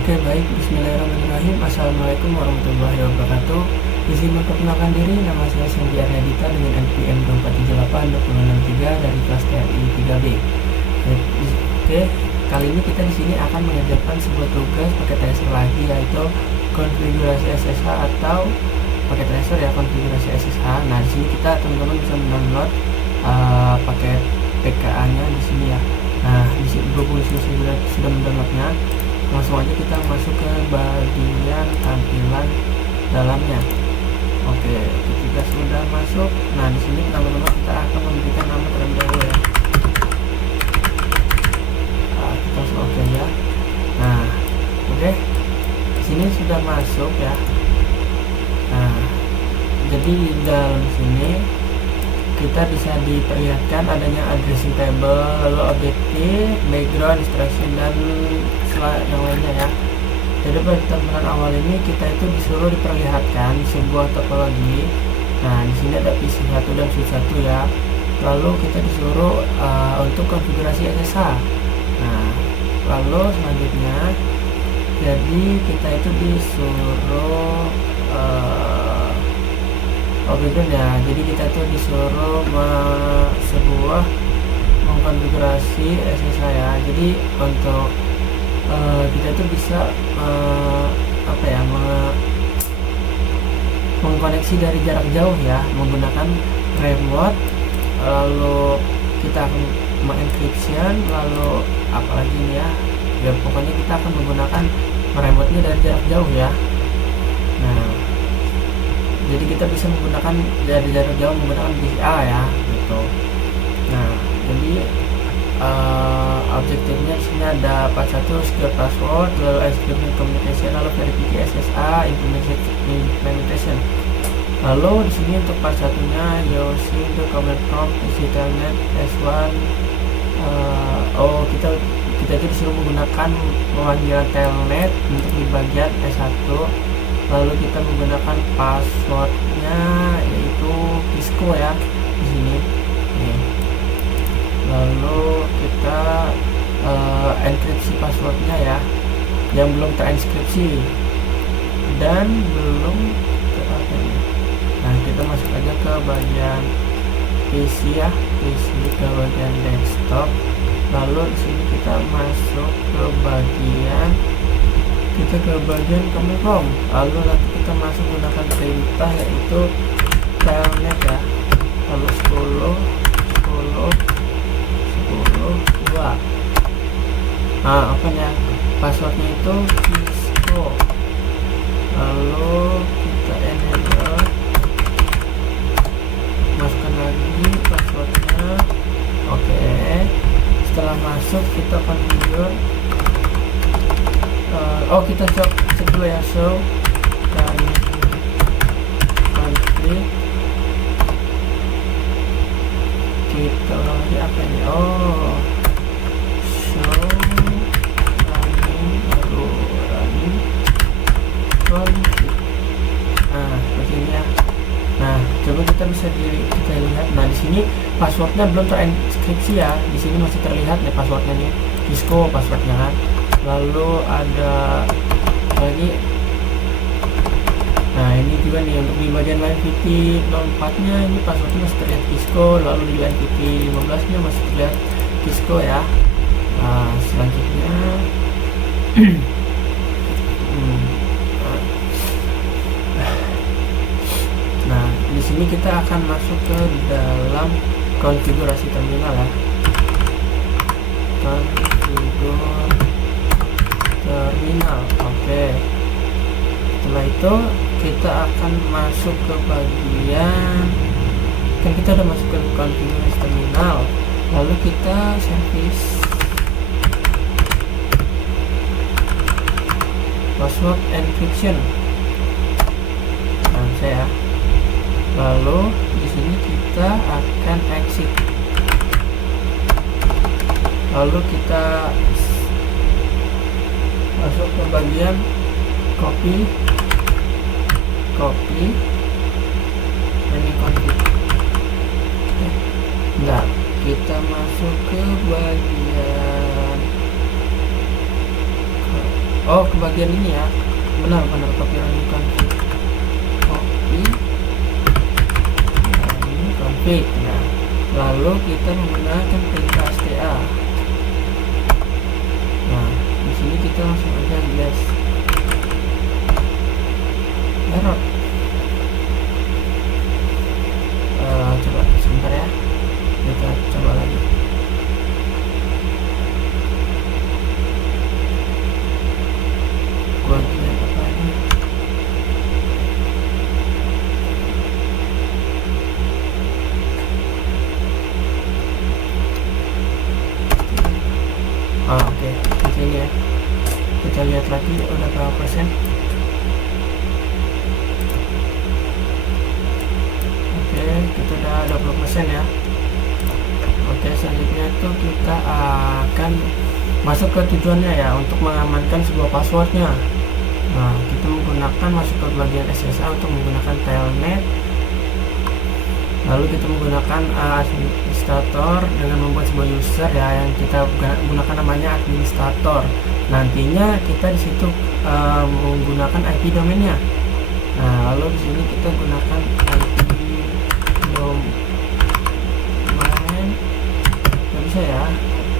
Oke, baik. Bismillahirrahmanirrahim. Assalamualaikum warahmatullahi wabarakatuh. Izin memperkenalkan diri, nama saya Sandy Aryadita dengan NPM 2478-2063 dari kelas TRI 3B. Oke, kali ini kita di sini akan mengerjakan sebuah tugas pakai tracer lagi, yaitu konfigurasi SSH atau pakai tracer ya, konfigurasi SSH. Nah, di sini kita teman-teman bisa mendownload paket PKA-nya di sini ya. Nah, di sini berhubung sudah mendownloadnya, langsung aja kita masuk ke bagian tampilan dalamnya. Oke, ketika sudah masuk, nah di sini teman-teman kita akan memberikan nama terlebih dahulu ya. Nah, kita langsung oke ya. Nah, oke, di sini sudah masuk ya. Nah, jadi di dalam sini kita bisa diperlihatkan adanya addressing table, lalu objektif, background, instruction, dan yang lainnya ya. Jadi pada tampilan awal ini kita itu disuruh diperlihatkan sebuah topologi. Nah, di sini ada PC1 dan switch 1 ya. Lalu kita disuruh untuk konfigurasi SSH. Nah, lalu selanjutnya jadi kita itu disuruh background ya. Jadi kita tuh disuruh sebuah mengkonfigurasi SSH ya. Jadi untuk kita tuh bisa mengkoneksi dari jarak jauh ya, menggunakan remote. Lalu kita akan mengencryption, lalu apalagi ini ya pokoknya kita akan menggunakan remote-nya dari jarak jauh ya. Nah, jadi kita bisa menggunakan dari jarak jauh menggunakan PCA ya gitu. Nah, jadi objektifnya di sini ada part 1 secure password, lalu encryption communication, lalu verifikasi SSH implementation. Lalu di sini untuk part 1-nya using the command prompt PC telnet S1. Kita itu disuruh menggunakan pemanggilan telnet untuk di bagian S1. Lalu kita menggunakan passwordnya yaitu Cisco ya di sini. Nih. Lalu kita enkripsi passwordnya ya, yang belum terinskripsi dan belum terpakai. Nah, kita masuk aja ke bagian PC ya, PC ke bagian desktop. Lalu di sini kita masuk ke bagian command prompt. Lalu nanti kita masuk menggunakan perintah yaitu telnet ya. Lalu 2. Nah, passwordnya itu Cisco. Lalu kita enable, masukkan lagi passwordnya. Oke, setelah masuk kita configure. Kita cek dulu ya, show dan config. Kita ulang lagi apa ini? Show running config. Nah, seperti ini ya. Nah, coba kita bisa kita lihat. Nah, di sini passwordnya belum terinskripsi ya. Di sini masih terlihat nih passwordnya nih, Cisco passwordnya kan. Lalu ada lagi. Nah, ini juga nih untuk di bagian WinVT 04-nya ini passwordnya masih terlihat Cisco. Lalu di WinVT 15-nya masih terlihat Cisco ya. Nah, selanjutnya nah, di sini kita akan masuk ke dalam konfigurasi terminal ya. Konfigur terminal. Oke. Setelah itu kita akan masuk ke bagian, kan kita udah masuk ke konfigurasi terminal. Lalu kita service password encryption. Nah, saya. Lalu di sini kita akan exit. Lalu kita masuk ke bagian copy ini config. Enggak, kita masuk ke bagian Oh, ke bagian ini ya. Benar-benar copy running config. Copy. Nah, ini config. Nah, lalu kita menggunakan perintah sta. Nah, di sini kita langsung aja yes. Error. Coba sebentar ya. Kita coba lagi. Bagian apa ini? Oke, di sini ya. Kita lihat lagi udah berapa persen. Oke, kita udah 20% ya. Oke, selanjutnya itu kita akan masuk ke tujuannya ya, untuk mengamankan sebuah passwordnya. Nah, kita menggunakan masuk ke bagian SSA untuk menggunakan telnet. Lalu kita menggunakan administrator dengan membuat sebuah user ya, yang kita gunakan namanya administrator. Nantinya kita di situ menggunakan IP domainnya. Nah, lalu di sini kita gunakan IP domain. Nggak bisa ya,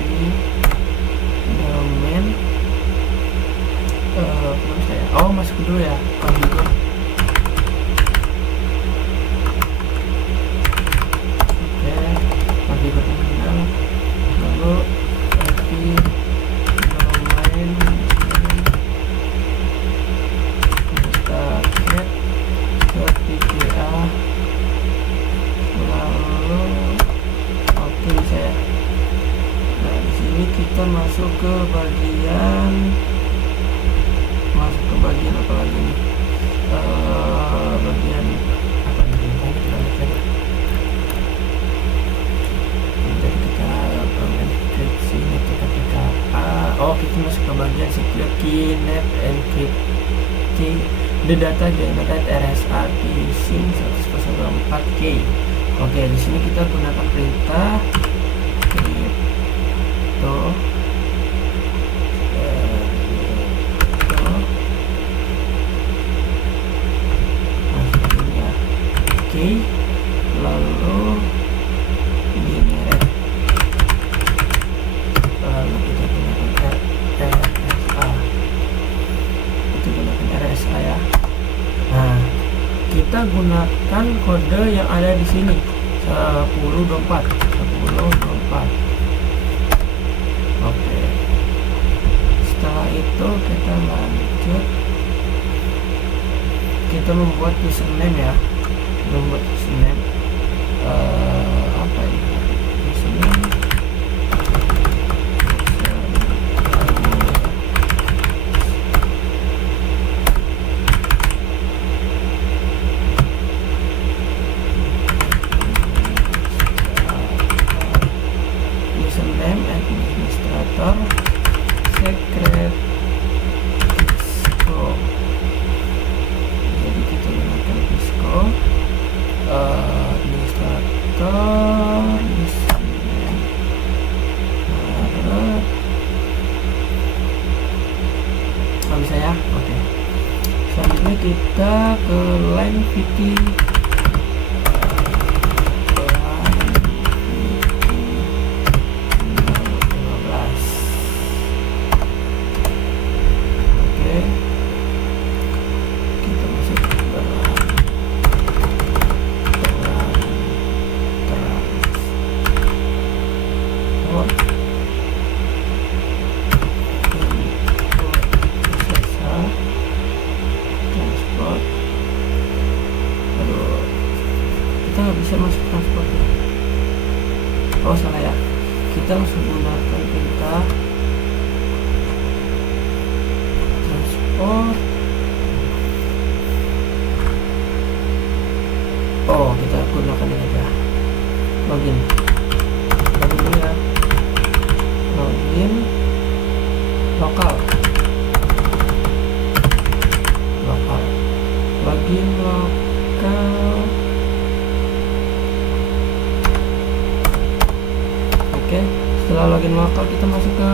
IP domain. Oh, masuk dulu ya, configure. Oke, configure terminal. Lalu IP domain kita get PPA. Lalu oke, bisa ya. Nah, di sini kita masuk ke bagian apa lagi nih? Bagian apa nih? Kita lihat aja. Jadi kita enkripsi kita kita masuk ke bagian secure key net encrypting the data generated RSA using 104K. Oke, di sini kita gunakan perintah crypto lalu generate, lalu kita gunakan RSA ya. Nah, kita gunakan kode yang ada di sini 1024. Oke, setelah itu kita lanjut, kita membuat username ya. Membuat username apa ini? Username administrator secret Cisco. Jadi kita gunakan Cisco administrator bisa ya. Oke, selanjutnya kita ke line VT. Bisa masuk transport ya. Oh, salah ya, kita harus menggunakan perintah transport. Oh, kita gunakan ini aja, login dulu ya, login lokal login lokal. Oke, setelah login lokal kita masuk ke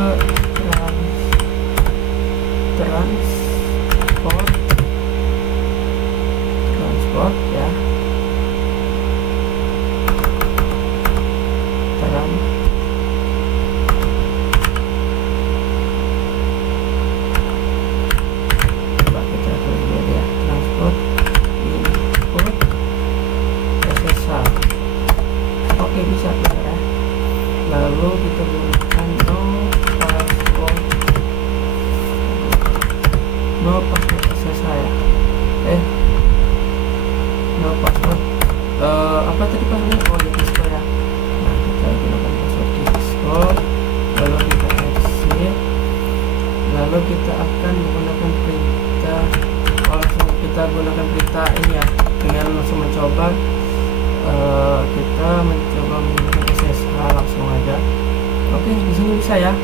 transport ya, coba kita tulis dulu ya, transport input SSH. Oke, bisa ya. Lalu kita gunakan no password SSH ya, no password apa tadi passwordnya? Oh ya, Disco ya. Nah, kita gunakan password Disco, lalu kita exit, lalu kita akan menggunakan perintah, langsung kita gunakan perintah ini ya, dengan langsung mencoba. Kita mencoba menggunakan SSH langsung aja. Oke, di sini bisa ya,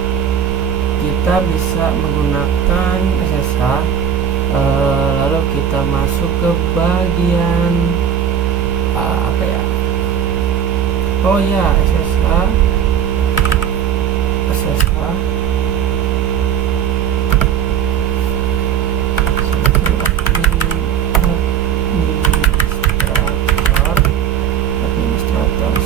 kita bisa menggunakan SSH. Lalu kita masuk ke bagian apa ya? Oh ya, SSH. Administrator 10.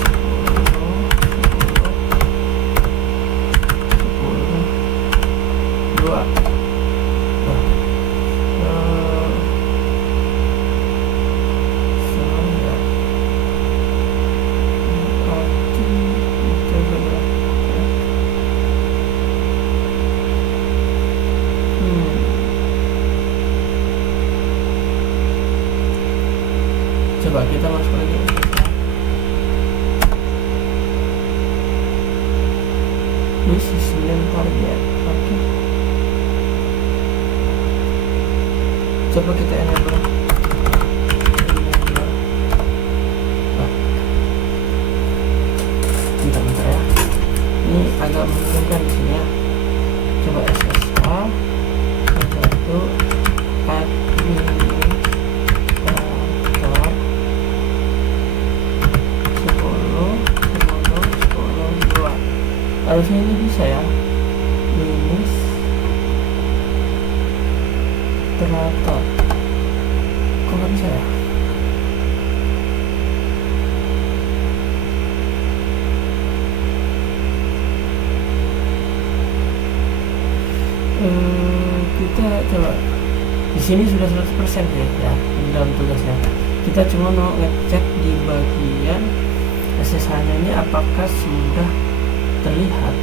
Coba kita masuk lagi. This is name target. Oke. Coba kita enable. Bentar ya. Ini agak membingungkan di sini ya. Coba SSH. Satu harusnya ini bisa ya, minus teratur. Kok nggak bisa ya? Kita coba di sini sudah 100% ya dalam tugasnya. Kita cuma mau ngecek di bagian SSH-nya ini apakah sudah terlihat.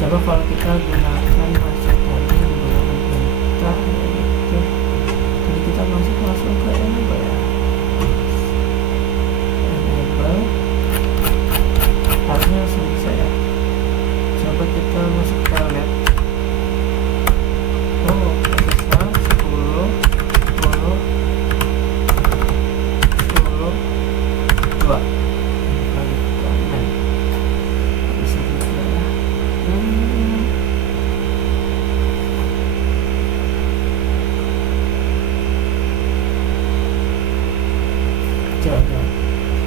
Coba kalau kita gunakan masuk tadi menggunakan perintah yaitu, jadi kita masuk ke enable ya, enable harusnya langsung bisa ya. Coba kita masuk ke lab. Oh, bisa 10 2.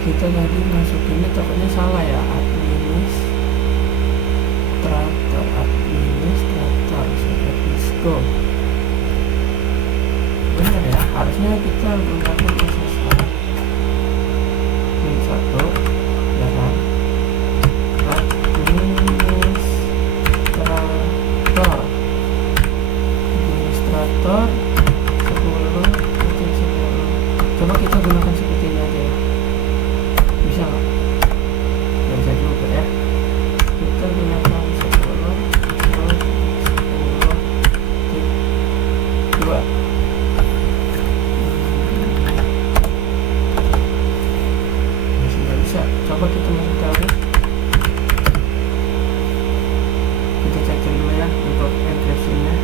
Kita tadi masukinnya takutnya salah ya, administrator Disco. Benar ya, harusnya kita gunakan SSH ini satu ya kan, administrator 10. Coba kita gunakan seperti ini aja ya. Bisa nggak? Nggak bisa juga ya. Kita gunakan 2. Masih nggak bisa. Coba kita masuk kali. Kita cek dulu ya untuk encryption-nya.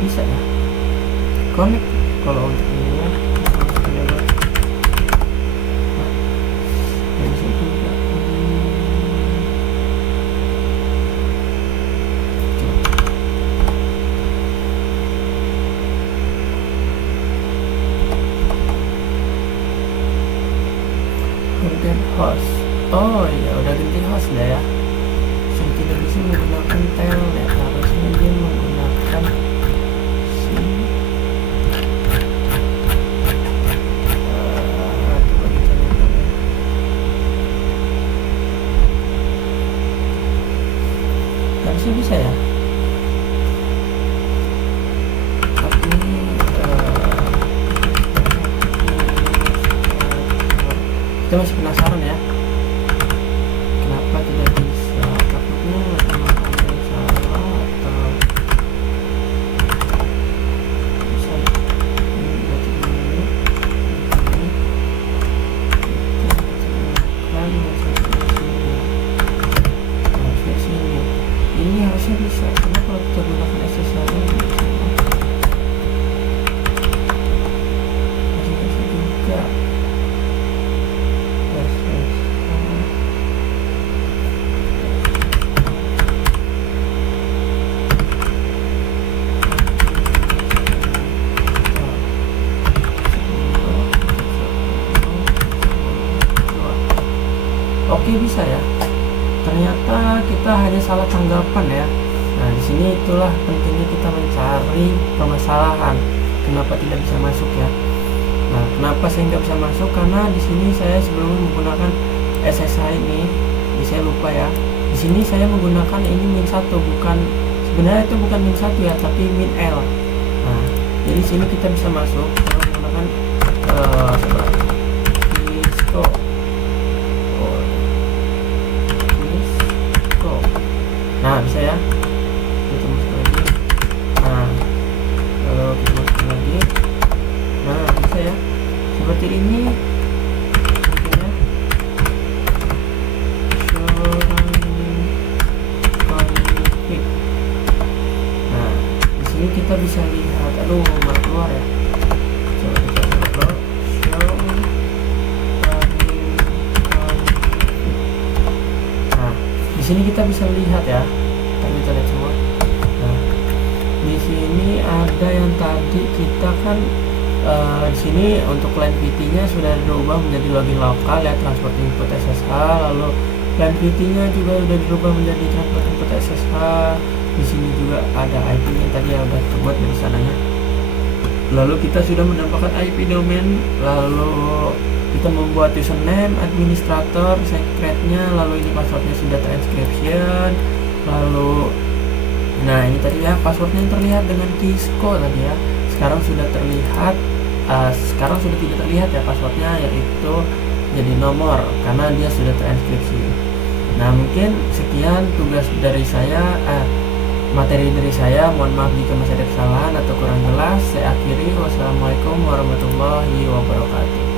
Bisa ya. Connect kalau untuk ini ya. Host. Oh iya, udah ganti host dah ya. So kita bisa menggunakan telnet, harusnya dia menggunakan si coba kita lihat dulu ya. Harusnya bisa ya, tapi kita masih penasaran ya, kenapa tidak bisa. Takutnya memang ada yang salah atau bisa ini berarti ini harusnya sini, ini harusnya bisa. Karena kalau kita gunakan SSL harusnya bisa juga. Oke, bisa ya. Ternyata kita hanya salah tanggapan ya. Nah, di sini itulah pentingnya kita mencari permasalahan kenapa tidak bisa masuk ya. Nah, kenapa saya nggak bisa masuk? Karena di sini saya sebelum menggunakan SSH ini saya lupa ya. Di sini saya menggunakan ini min 1, bukan, sebenarnya itu bukan min 1 ya, tapi min L. Nah, jadi sini kita bisa masuk menggunakan Cisco. Nah, bisa ya. Kita masuk lagi. Nah, kalau kita masuk lagi, nah bisa ya. Seperti ini. Nah, di sini kita bisa lihat. Aduh, malah keluar ya. Coba kita coba show. Nah, di sini kita bisa lihat ya. Kita lihat semua. Nah, di sini ada yang tadi kita kan di sini untuk line VT-nya sudah dirubah menjadi login lokal ya, transport input SSH. Lalu line VT-nya juga sudah dirubah menjadi transport input SSH. Di sini juga ada IP-nya tadi yang udah terbuat dari sananya. Lalu kita sudah menambahkan IP domain, lalu kita membuat username, administrator, secretnya, lalu ini passwordnya sudah terencryption. Lalu, nah ini tadi ya passwordnya yang terlihat dengan Cisco tadi ya. Sekarang sudah terlihat, sekarang sudah tidak terlihat ya passwordnya, yaitu jadi nomor karena dia sudah terenkripsi. Nah, mungkin sekian tugas dari saya, materi dari saya. Mohon maaf jika masih ada kesalahan atau kurang jelas. Saya akhiri. Wassalamualaikum warahmatullahi wabarakatuh.